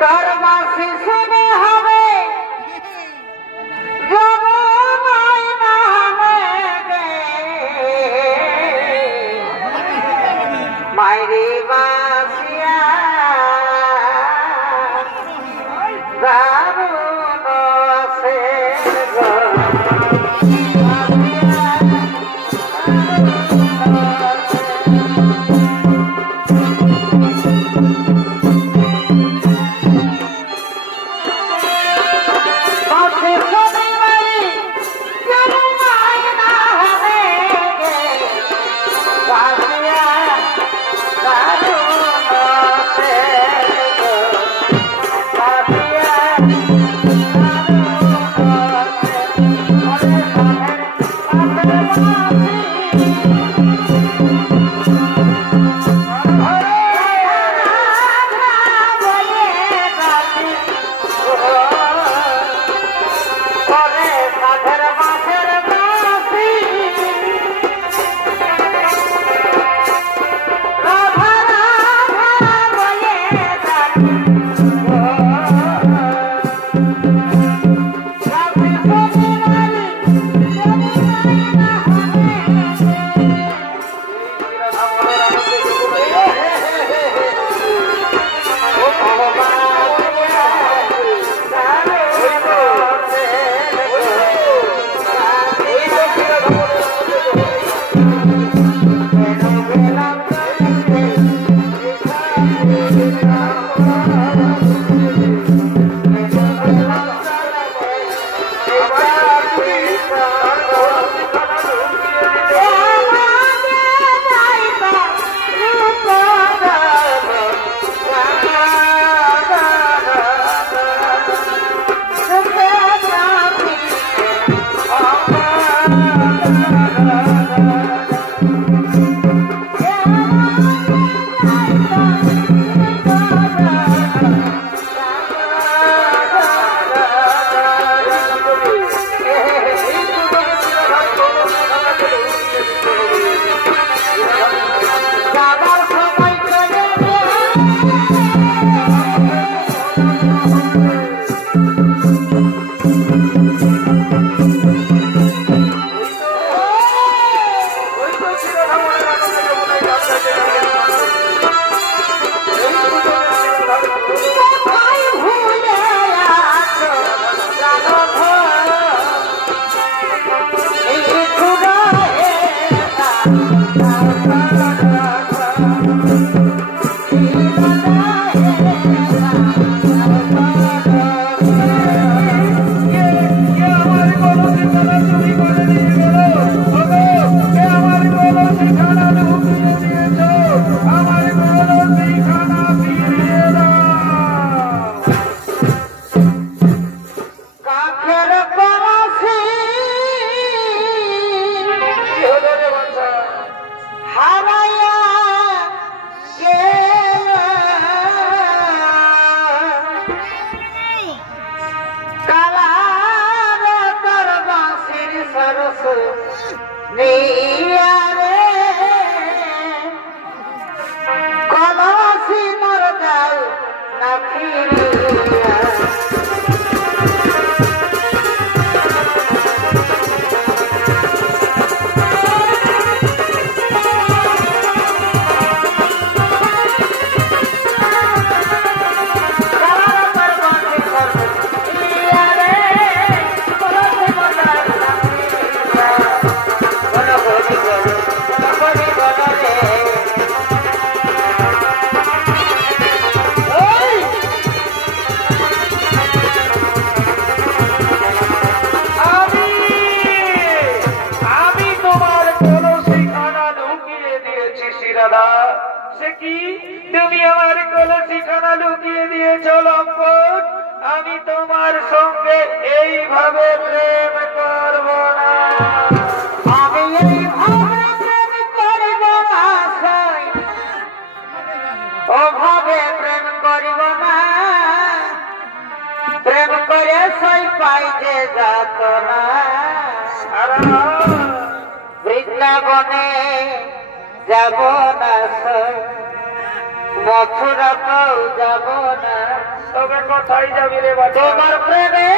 তোর বাঁশি শুনে হবে মাইরি বাঁশিয়া দারুণ আছে মথুরা পাও যাব না, তবে কোথায় যাবি রে বাবা? তোমার প্রেমে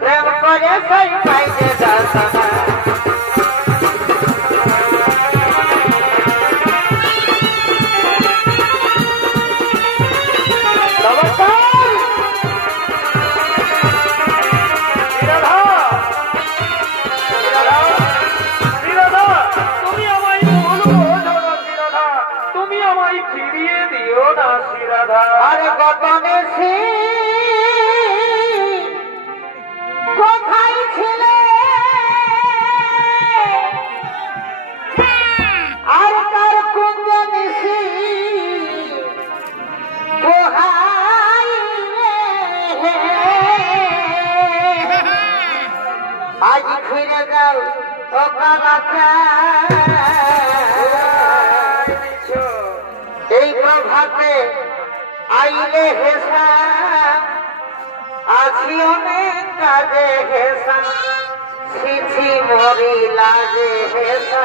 প্রেম করে সেই পাইতে যাতা না। আরে গগনে কোথায় ছিলে আর তার কুঞ্জ নিশি আজ ফিরে যাও এই প্রভাতে আইলে হেসা আছি অনেক কাজে হেসা সিথি মরি লাজে হেসা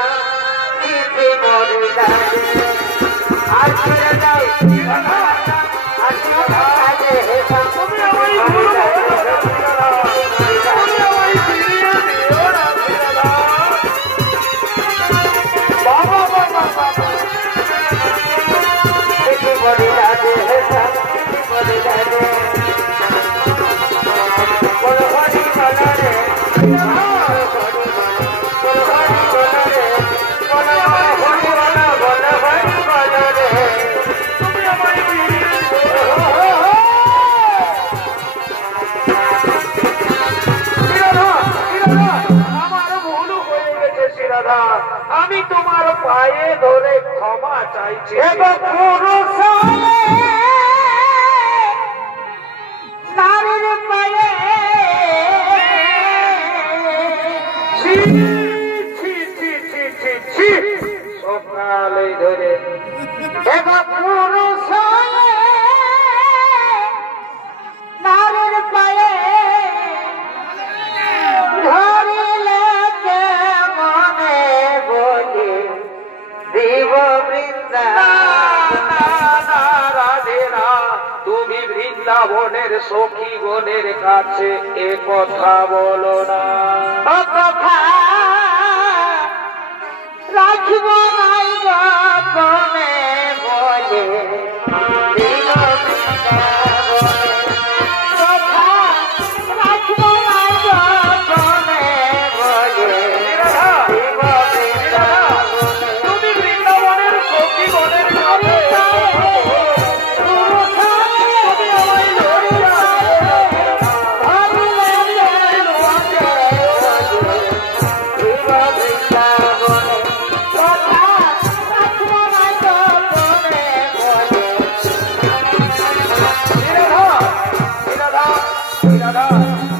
সিথি মরি লাজে আজ ফিরে যাও আছি অনেক কাজে হেসা আমি তোমার পায়ে ধরে ক্ষমা চাইছি। পুরুষ নারীর পায়ে সকালে ধরে পুরুষ নারীর পায়ে ধরিলে মনে বলি দিব বৃন্দা। তুমি বৃন্দাবনের সখী বোনের কাছে এ কথা বলো না। কথা রাখিব নাই গোপনে বলে দিব বৃন্দাবনে। কথা রাখিব নাই গোপনে বলে দিব বৃন্দাবনে। তুমি বৃন্দাবনের সখী বোনের কাছে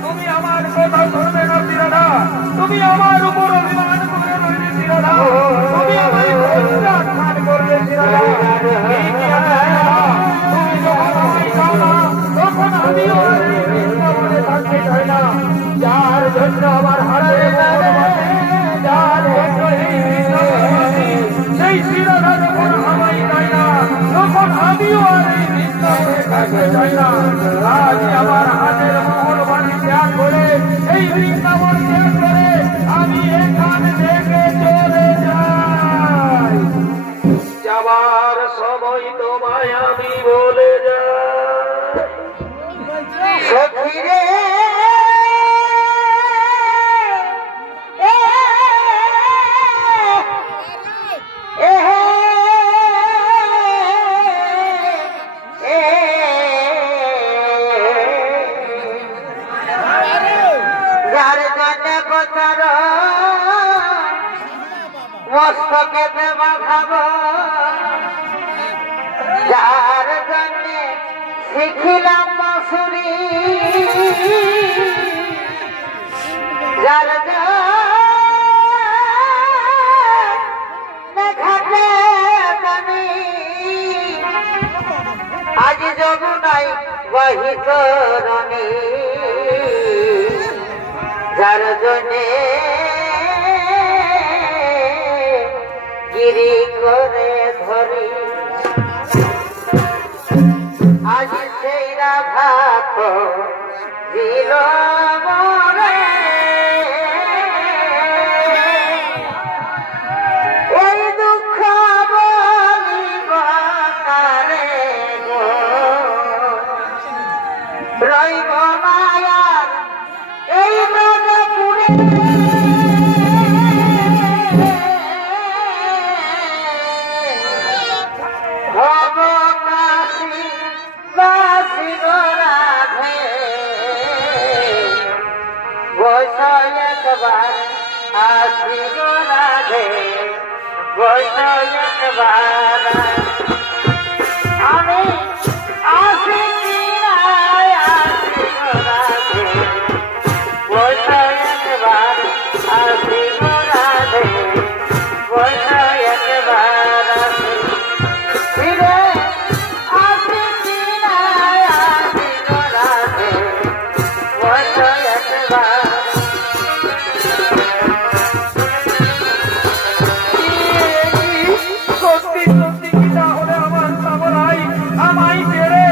তুমি আমার কথা শুনবে না শ্রীরাধা। তুমি আমার উপর অভিমান করে রইলে শ্রীরাধা। তুমি আমায় প্রত্যাখ্যান করবে শ্রীরাধা। তুমি যখন আমায় চাও না তখন আমিও আর এই বৃন্দাবনে থাকতে চাই না। যার জন্য আমার হারারে যার জন্য এই বৃন্দাবনে সেই শ্রীরাধা যখন আমায় চাই না তখন আমিও আর এই বৃন্দাবনে থাকতে চাই না। আজ আমার হাতের মহল বাড়ি ত্যাগ করে এই বৃন্দাবন ত্যাগ করে আমি এখান থেকে চলে যাই। যাবার সময় তোমায় আমি বলে যাই সখী রে শিখিলাম বাঁশুরি যার ঘাটে আমি আজ যমুনাই বহি করণী যার জন্যে গিরি করে ধরি আজ সেই রাঘাত দিল মরে এই দুঃখ বলিব কারে গো রইব মায়ার এই ব্রজপুরে হব কাশী বাসী গো রাধে বৈশ একবার আসি গো রাধে বৈশ একবার আমি আসি চিরায় আসি গো রাধে বৈশ একবার আসি গো রাধে বৈশ একবার আসি ফিরে আসি চিরায় আসি গো রাধে বৈশ একবার সত্যি সত্যি কি তাহলে আমার সামরাই আমায় ছেড়ে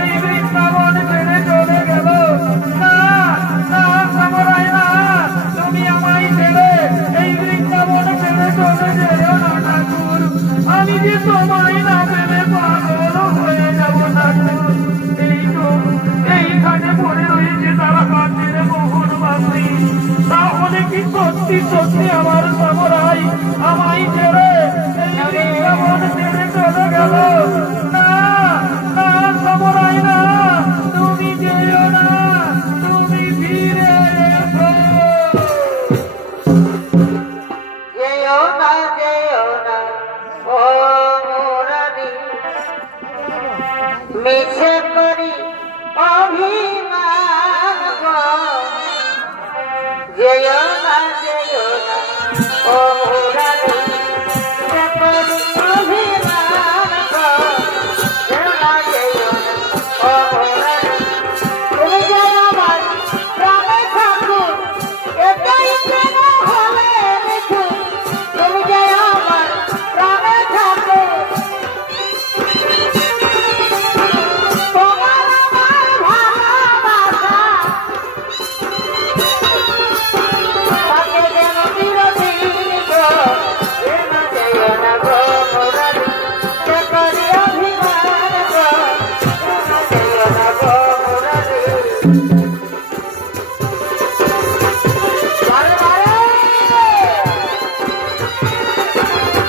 এই বৃন্দাবন ছেড়ে চলে গেল? না না সামরাই না, তুমি আমায় ছেড়ে এই বৃন্দাবন ছেড়ে চলে যেও না ঠাকুর। আমি যে তোমায় না পেলে পাগল হয়ে যাব ঠাকুর। এই তো এইখানে পড়ে রয়েছে তারা কান্দের মোহনবাসী। তাহলে কি সত্যি সত্যি আমার সামরাই আমায় ছেড়ে এই বৃন্দাবন ছেড়ে চলে গেল? না না সামরাই না, তুমি যেও না, তুমি ফিরে এসো। যেও না ও মুরারি মিছে করি অভিমান গো যেও না ও মুরারি মিছে করি অভিমান গো যেও না ও মুরারি তুমি যে আমার প্রাণে ঠাকুর এটাই কেন হলে নিখুঁত তুমি যে আমার প্রাণে ঠাকুর তোমার আমার ভালোবাসা তাকে যেন বিরোধী গো যেন যেও না গো মুরারি সে করি অভিমান গো যেন যেও না গো মুরারি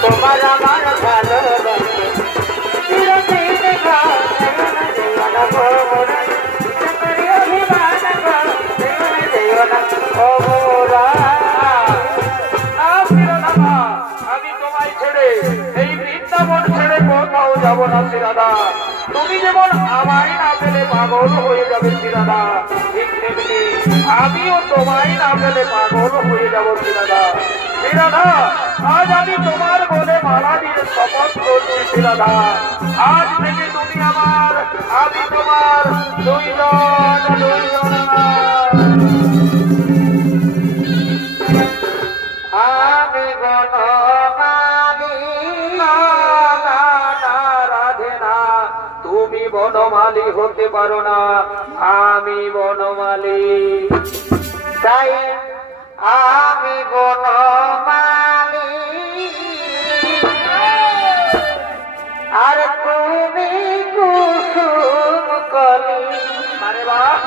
তোমার আমার ভালোবাসে বিরোধী গো যেও না যেও না গো মুরারি সে করি অভিমান গো যেও না যেও না ও মুরারি আমি তোমায় ছেড়ে এই বৃন্দাবন ছেড়ে কোথাও যাব না শ্রীরাধা। তুমি যেমন আমায় না পেলে পাগল হয়ে যাবে শ্রীরাধা, ঠিক তেমনি আমিও তোমায় না পেলে পাগল হয়ে যাব শ্রীরাধা। শ্রীরাধা আজ আমি তোমার বলে মালা দিয়ে শপথ করছি শ্রীরাধা, আজ থেকে তুমি আমার, আমি তোমার, দুইজন দুইজন আমার। আমি বনমালী না না না রাধে না, তুমি বনমালী হতে পারো না, আমি বনমালী। তাই আমি বনমালী আর তুমি কুসুম কলি আরে বাহ,